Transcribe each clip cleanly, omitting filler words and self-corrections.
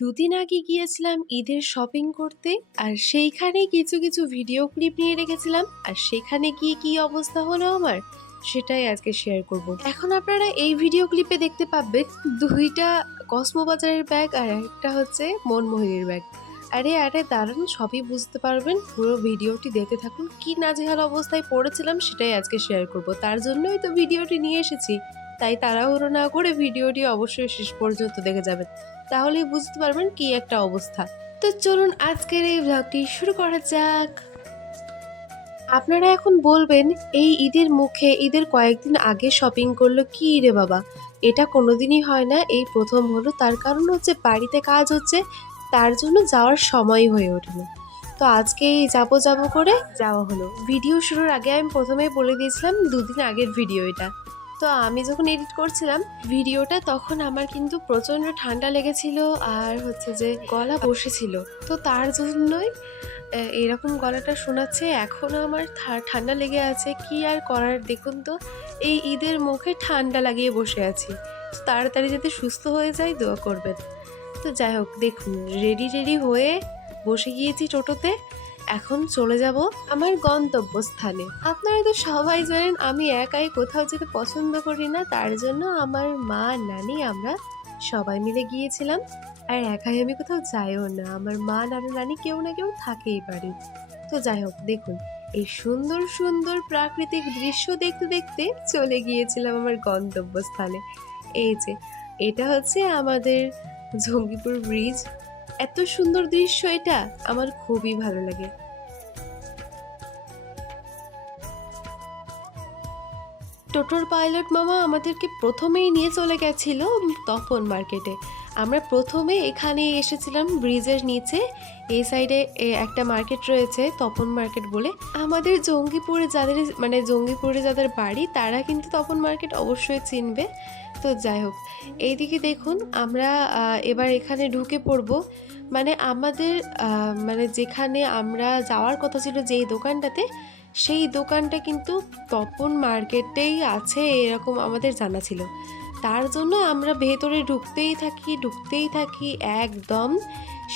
দুদিন আগে গিয়েছিলাম ঈদের শপিং করতে। আর সেইখানে কিছু কিছু ভিডিও ক্লিপ নিয়ে রেখেছিলাম। আর সেখানে গিয়ে কি অবস্থা হলো আমার, সেটাই আজকে শেয়ার করব। এখন আপনারা এই ভিডিও ক্লিপে দেখতে পাবেন দুইটা কসমোবাজারের ব্যাগ আর একটা হচ্ছে মনমোহনীর ব্যাগ। আরে আরে দাঁড়ান, সবই বুঝতে পারবেন, পুরো ভিডিওটি দেখতে থাকুন। কি নাজেহাল অবস্থায় পড়েছিলাম সেটাই আজকে শেয়ার করব, তার জন্যই তো ভিডিওটি নিয়ে এসেছি। তাই তাড়াহুড়ো না করে ভিডিওটি অবশ্যই শেষ পর্যন্ত দেখে যাবেন, তাহলেই বুঝতে পারবেন কি একটা অবস্থা। তো চলুন আজকের এই ভ্লগটি শুরু করা যাক। আপনারা এখন বলবেন, এই ঈদের মুখে ঈদের কয়েকদিন আগে শপিং করলো, কি রে বাবা, এটা কোনোদিনই হয় না, এই প্রথম হলো। তার কারণ হচ্ছে বাড়িতে কাজ হচ্ছে, তার জন্য যাওয়ার সময় হয়ে ওঠে না। তো আজকে এই যাবো যাবো করে যাওয়া হলো। ভিডিও শুরুর আগে আমি প্রথমেই বলে দিয়েছিলাম দুদিন আগের ভিডিও এটা। তো আমি যখন এডিট করছিলাম ভিডিওটা, তখন আমার কিন্তু প্রচণ্ড ঠান্ডা লেগেছিল আর হচ্ছে যে গলা বসেছিল। তো তার জন্যই এরকম গলাটা শোনাচ্ছে। এখনও আমার ঠান্ডা লেগে আছে, কি আর করার। দেখুন তো, এই ঈদের মুখে ঠান্ডা লাগিয়ে বসে আছি। তো তাড়াতাড়ি যাতে সুস্থ হয়ে যায় দোয়া করবেন। তো যাই হোক, দেখুন রেডি হয়ে বসে গিয়েছি টোটোতে। এখন চলে যাব আমার গন্তব্যস্থানে। আপনারা তো সবাই জানেন আমি একাই কোথাও যেতে পছন্দ করি না, তার জন্য আমার মা নানি আমরা সবাই মিলে গিয়েছিলাম। আর একাই আমি কোথাও যাইও না, আমার মা নানি কেউ না কেউ থাকেই পারি। তো যাই হোক, দেখুন এই সুন্দর সুন্দর প্রাকৃতিক দৃশ্য দেখতে দেখতে চলে গিয়েছিলাম আমার গন্তব্যস্থানে। এই যে এটা হচ্ছে আমাদের জঙ্গিপুর ব্রিজ। এত সুন্দর দৃশ্য, এটা আমার খুবই ভালো লাগে। টোটোর পাইলট মামা আমাদেরকে প্রথমেই নিয়ে চলে গেছিল তপন মার্কেটে। আমরা প্রথমে এখানে এসেছিলাম ব্রিজের নিচে। এই সাইডে একটা মার্কেট রয়েছে তপন মার্কেট বলে। আমাদের জঙ্গিপুরে যাদের জঙ্গিপুরে যাদের বাড়ি তারা কিন্তু তপন মার্কেট অবশ্যই চিনবে। তো যাই হোক, এইদিকে দেখুন আমরা এবার এখানে ঢুকে পড়ব। আমাদের যেখানে আমরা যাওয়ার কথা ছিল, যেই দোকানটাতে, সেই দোকানটা কিন্তু তপন মার্কেটেই আছে এরকম আমাদের জানা ছিল। তার জন্য আমরা ভেতরে ঢুকতেই থাকি, একদম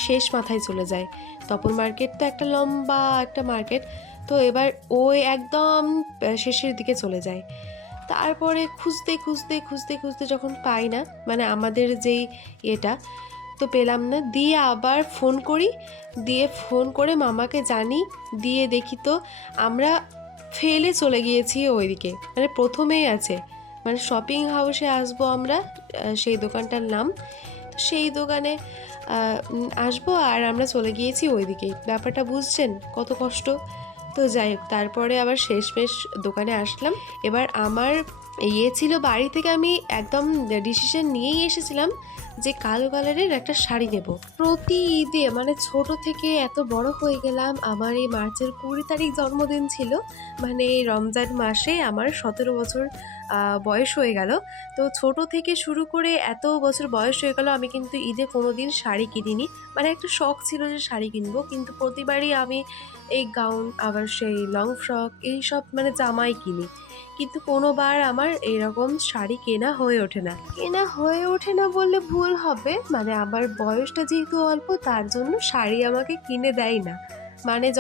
শেষ মাথায় চলে যায়। তপন মার্কেট তো একটা লম্বা একটা মার্কেট, তো এবার ওই একদম শেষের দিকে চলে যায়। তারপরে খুঁজতে যখন পাই না, আমাদের যেই এটা, তো পেলাম না। দিয়ে আবার ফোন করে মামাকে জানি, দিয়ে দেখি তো আমরা ফেলে চলে গিয়েছি ওইদিকে। প্রথমেই আছে শপিং হাউসে আসবো আমরা, সেই দোকানটার নাম। সেই দোকানে আসবো আর আমরা চলে গিয়েছি ওইদিকেই। ব্যাপারটা বুঝছেন কত কষ্ট। তো যাই হোক, তারপরে আবার শেষমেশ দোকানে আসলাম। এবার আমার ছিল, বাড়ি থেকে আমি একদম ডিসিশন নিয়েই এসেছিলাম যে কালো কালারের একটা শাড়ি নেব। প্রতি ঈদে ছোট থেকে এত বড় হয়ে গেলাম, আমার এই মার্চের 20 তারিখ জন্মদিন ছিল। এই রমজান মাসে আমার 17 বছর বয়স হয়ে গেল। তো ছোট থেকে শুরু করে এত বছর বয়স হয়ে গেল, আমি কিন্তু ঈদে কোনোদিন শাড়ি কিনিনি। একটা শখ ছিল যে শাড়ি কিনবো, কিন্তু প্রতিবারই আমি এই গাউন, আবার সেই লং ফ্রক, এইসব জামাই কিনি। কিন্তু কোনোবার আমার এরকম শাড়ি কেনা হয়ে ওঠে না বললে ভুল হবে। আমার বয়সটা যেহেতু অল্প, তার জন্য শাড়ি আমাকে কিনে দেয় না।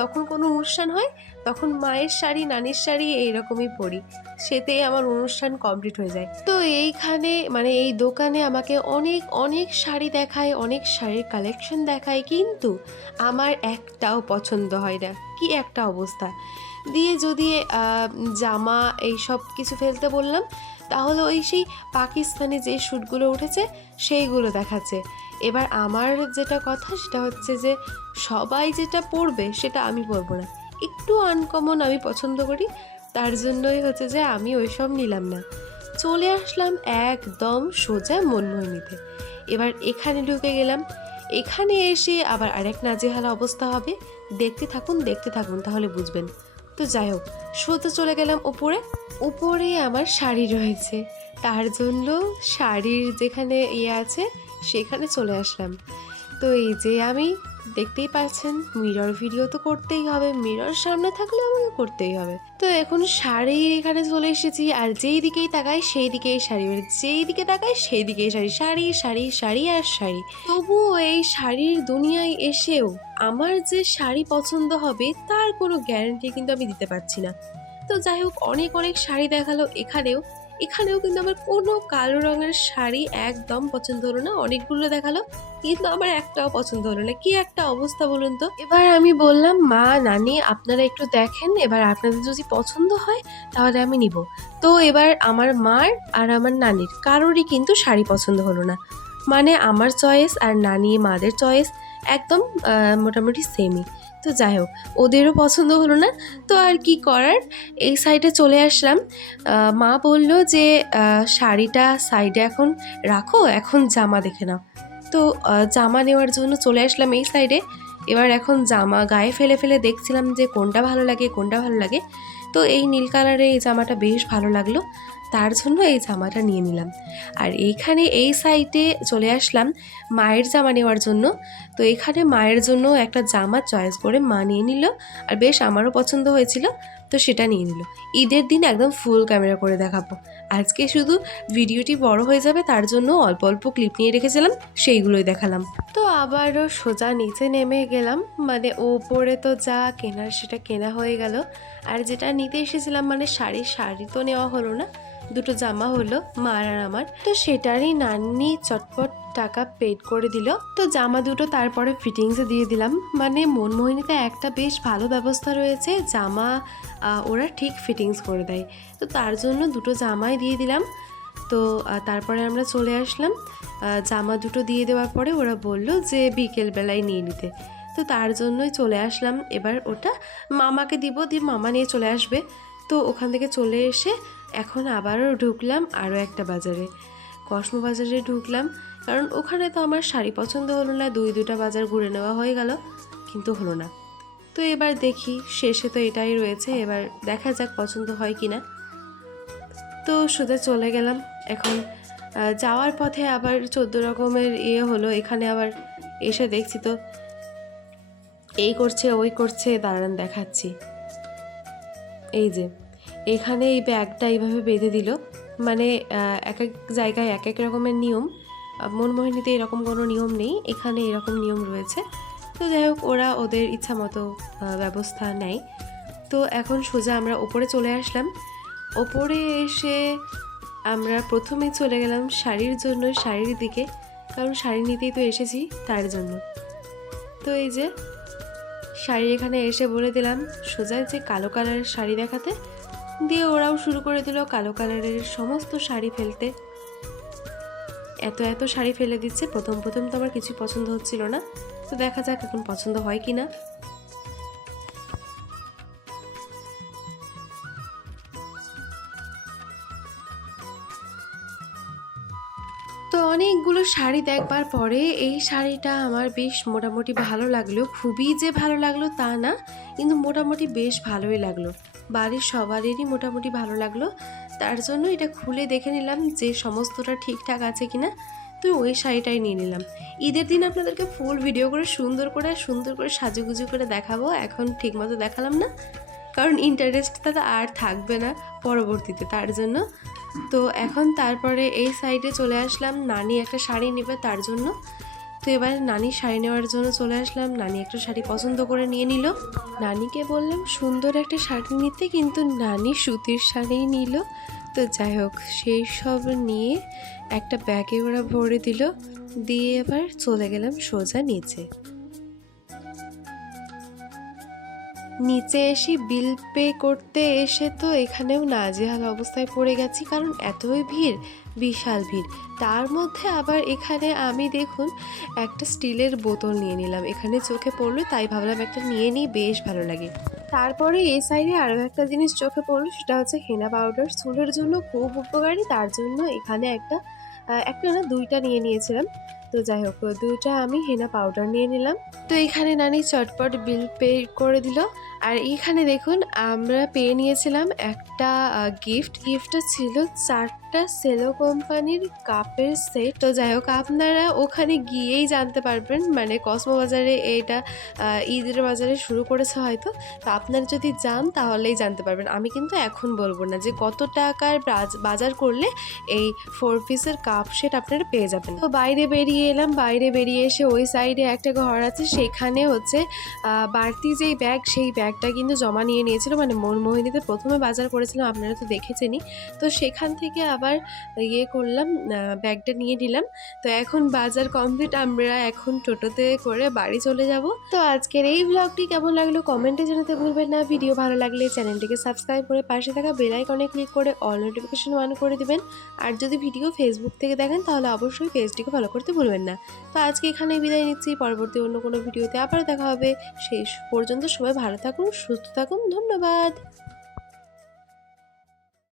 যখন কোনো অনুষ্ঠান হয় তখন মায়ের শাড়ি, নানির শাড়ি এইরকমই পরি, সেতেই আমার অনুষ্ঠান কমপ্লিট হয়ে যায়। তো এইখানে এই দোকানে আমাকে অনেক অনেক শাড়ি দেখায়, অনেক শাড়ির কালেকশন দেখায়, কিন্তু আমার একটাও পছন্দ হয় না। কি একটা অবস্থা! দিয়ে যদি জামা এই সব কিছু ফেলতে বললাম, তাহলে ওই সেই পাকিস্তানি যে শ্যুটগুলো উঠেছে সেইগুলো দেখাচ্ছে। এবার আমার যেটা কথা সেটা হচ্ছে যে সবাই যেটা পরবে সেটা আমি পরবো না, একটু আনকমন আমি পছন্দ করি। তার জন্যই হচ্ছে যে আমি ওইসব নিলাম না, চলে আসলাম একদম সোজা মনমোহিনীতে। এবার এখানে ঢুকে গেলাম। এখানে এসে আবার আরেক নাজেহাল অবস্থা হবে, দেখতে থাকুন তাহলে বুঝবেন। তো যাই হোক, সোজা চলে গেলাম উপরে আমার শাড়ি রয়েছে, তার জন্য শাড়ির যেখানে আছে সেখানে চলে আসলাম। তো এই যে আমি দেখতেই পাচ্ছেন মিরর ভিডিও তো করতেই হবে, মিরর সামনে থাকলে আমাকে করতেই হবে। তো এখন শাড়ির এখানে চলে এসেছি, আর যেই দিকেই তাকাই সেই দিকেই শাড়ি, মানে যেই দিকে তাকাই সেই দিকেই শাড়ি, শাড়ি শাড়ি শাড়ি আর শাড়ি। তবুও এই শাড়ির দুনিয়ায় এসেও আমার যে শাড়ি পছন্দ হবে তার কোনো গ্যারান্টি কিন্তু আমি দিতে পারছি না। তো যাই হোক, অনেক অনেক শাড়ি দেখালো এখানেও, এখানেও কিন্তু আমার কোনো কালো রঙের শাড়ি একদম পছন্দ হলো না। অনেকগুলো দেখালো কিন্তু আমার একটাও পছন্দ হলো না। কি একটা অবস্থা বলুন তো। এবার আমি বললাম, মা নানি আপনারা একটু দেখেন, এবার আপনাদের যদি পছন্দ হয় তাহলে আমি নিব। তো এবার আমার মার আর আমার নানির কারোরই কিন্তু শাড়ি পছন্দ হলো না। মানে আমার চয়েস আর নানি মাদের চয়েস একদম মোটামুটি সেমই। তো যাই হোক, ওদেরও পছন্দ হলো না। তো আর কি করার, এই সাইডে চলে আসলাম। মা বলল যে শাড়িটা সাইডে এখন রাখো, এখন জামা দেখে নাও। তো জামা নেওয়ার জন্য চলে আসলাম এই সাইডে। এবার এখন জামা গায়ে ফেলে ফেলে দেখছিলাম যে কোনটা ভালো লাগে কোনটা ভালো লাগে। তো এই নীল কালারের এই জামাটা বেশ ভালো লাগলো, তার জন্য এই জামাটা নিয়ে নিলাম। আর এইখানে এই সাইডে চলে আসলাম মায়ের জামা নেওয়ার জন্য। তো এখানে মায়ের জন্য একটা জামা চয়েস করে মা নিয়ে নিল, আর বেশ আমারও পছন্দ হয়েছিল, তো সেটা নিয়ে নিল। ঈদের দিন একদম ফুল ক্যামেরা করে দেখাবো। আজকে শুধু ভিডিওটি বড় হয়ে যাবে, তার জন্য অল্প অল্প ক্লিপ নিয়ে রেখেছিলাম, সেইগুলোই দেখালাম। তো আবারও সোজা নিচে নেমে গেলাম, মানে ওপরে তো যা কেনার সেটা কেনা হয়ে গেল। আর যেটা নিতে এসেছিলাম মানে শাড়ি তো নেওয়া হলো না, দুটো জামা হলো মার আর আমার। তো সেটারই নানি চটপট টাকা পেড করে দিল। তো জামা দুটো তারপরে ফিটিংসে দিয়ে দিলাম। মানে মনমোহিনীতে একটা বেশ ভালো ব্যবস্থা রয়েছে, জামা ওরা ঠিক ফিটিংস করে দেয়। তো তার জন্য দুটো জামাই দিয়ে দিলাম। তো তারপরে আমরা চলে আসলাম। জামা দুটো দিয়ে দেওয়ার পরে ওরা বলল যে বিকেলবেলায় নিয়ে নিতে। তো তার জন্যই চলে আসলাম। এবার ওটা মামাকে দিব, দিয়ে মামা নিয়ে চলে আসবে। তো ওখান থেকে চলে এসে এখন আবারও ঢুকলাম আরও একটা বাজারে, কসমো বাজারে ঢুকলাম। কারণ ওখানে তো আমার শাড়ি পছন্দ হলো না, দুটা বাজার ঘুরে নেওয়া হয়ে গেল কিন্তু হলো না। তো এবার দেখি, শেষে তো এটাই রয়েছে, এবার দেখা যাক পছন্দ হয় কি না। তো সোজা চলে গেলাম। এখন যাওয়ার পথে আবার 14 রকমের হলো। এখানে আবার এসে দেখছি তো এই করছে ওই করছে, দাঁড়ান দেখাচ্ছি। এই যে এখানে এই ব্যাগটা এইভাবে বেঁধে দিল, মানে এক এক জায়গায় এক এক রকমের নিয়ম। মনমোহিনীতে এরকম কোনো নিয়ম নেই, এখানে এরকম নিয়ম রয়েছে। তো যাই হোক, ওরা ওদের ইচ্ছা মতো ব্যবস্থা নেয়। তো এখন সোজা আমরা ওপরে চলে আসলাম। ওপরে এসে আমরা প্রথমেই চলে গেলাম শাড়ির জন্য, শাড়ির দিকে, কারণ শাড়ি নিতেই তো এসেছি তার জন্য। তো এই যে শাড়ি এখানে এসে বলে দিলাম সোজা যে কালো কালারের শাড়ি দেখাতে, দিয়ে ওরাও শুরু করে দিল কালো কালারের সমস্ত শাড়ি ফেলতে। এত এত শাড়ি ফেলে দিচ্ছে, প্রথম প্রথম তো আমার কিছু পছন্দ হচ্ছিল না। তো দেখা যাক এখন পছন্দ হয় কি না। তো অনেকগুলো শাড়ি দেখবার পরে এই শাড়িটা আমার বেশ মোটামুটি ভালো লাগলো। খুবই যে ভালো লাগলো তা না, কিন্তু মোটামুটি বেশ ভালোই লাগলো। বাড়ির সবারই মোটামুটি ভালো লাগলো, তার জন্য এটা খুলে দেখে নিলাম যে সমস্তটা ঠিকঠাক আছে কিনা। তো ওই শাড়িটাই নিয়ে নিলাম। ঈদের দিন আপনাদেরকে ফুল ভিডিও করে সুন্দর করে সাজুগুজু করে দেখাবো, এখন ঠিকমতো দেখালাম না কারণ ইন্টারেস্টটা আর থাকবে না পরবর্তীতে, তার জন্য। তো এখন তারপরে এই সাইডে চলে আসলাম, নানি একটা শাড়ি নেবে তার জন্য। তো এবার নানি শাড়ি নেওয়ার জন্য চলে আসলাম। নানি একটা শাড়ি পছন্দ করে নিয়ে নিল। নানিকে বললাম সুন্দর একটা শাড়ি নিতে, কিন্তু নানি সুতির শাড়িই নিল। তো যাই হোক, সেই সব নিয়ে একটা ব্যাগে ওরা ভরে দিল, দিয়ে এবার চলে গেলাম সোজা নিচে। নিচে এসে বিল পে করতে এসে তো এখানেও নাজেহাল অবস্থায় পড়ে গেছি, কারণ এতই ভিড়, বিশাল ভিড়। তার মধ্যে আবার এখানে আমি দেখুন একটা স্টিলের বোতল নিয়ে নিলাম, এখানে চোখে পড়লো তাই ভাবলাম একটা নিয়ে নিই, বেশ ভালো লাগে। তারপরে এই সাইডে আরও একটা জিনিস চোখে পড়লো, সেটা হচ্ছে হেনা পাউডার, চুলের জন্য খুব উপকারী, তার জন্য এখানে একটা না দুইটা নিয়ে নিয়েছিলাম। তো যাই হোক, দুইটা আমি হেনা পাউডার নিয়ে নিলাম। তো এখানে নানি চটপট বিল পে করে দিল। আর এইখানে দেখুন আমরা পেয়ে নিয়েছিলাম একটা গিফটটা ছিল 4 একটা সেলো কোম্পানির কাপের সেট। তো যাই হোক আপনারা ওখানে গিয়েই জানতে পারবেন, মানে কসমো বাজারে এটা ঈদের বাজারে শুরু করেছে হয়তো। তো আপনারা যদি যান তাহলেই জানতে পারবেন। আমি কিন্তু এখন বলবো না যে কত টাকার বাজার করলে এই 4 পিসের কাপ সেট আপনারা পেয়ে যাবেন। তো বাইরে বেরিয়ে এলাম, বাইরে বেরিয়ে এসে ওই সাইডে একটা ঘর আছে, সেখানে হচ্ছে বাড়তি যেই ব্যাগ সেই ব্যাগটা কিন্তু জমা নিয়ে নিয়েছিল, মানে মনমোহিনীতে প্রথমে বাজার করেছিলাম আপনারা তো দেখেছেনই। তো সেখান থেকে আবার করলাম, ব্যাগটা নিয়ে নিলাম। তো এখন বাজার কমপ্লিট, আমরা এখন টোটোতে করে বাড়ি চলে যাব। তো আজকের এই ব্লগটি কেমন লাগলো কমেন্টে জানাতে ভুলবেন না। ভিডিও ভালো লাগলে চ্যানেলটিকে সাবস্ক্রাইব করে পাশে থাকা বেল আইকনে ক্লিক করে অল নোটিফিকেশন অন করে দিবেন। আর যদি ভিডিও ফেসবুক থেকে দেখেন তাহলে অবশ্যই পেজটিকে ফলো করতে ভুলবেন না। তো আজকে এখানেই বিদায় নিচ্ছি, পরবর্তী অন্য কোনো ভিডিওতে আবার দেখা হবে। সেই পর্যন্ত সবাই ভালো থাকুন, সুস্থ থাকুন, ধন্যবাদ।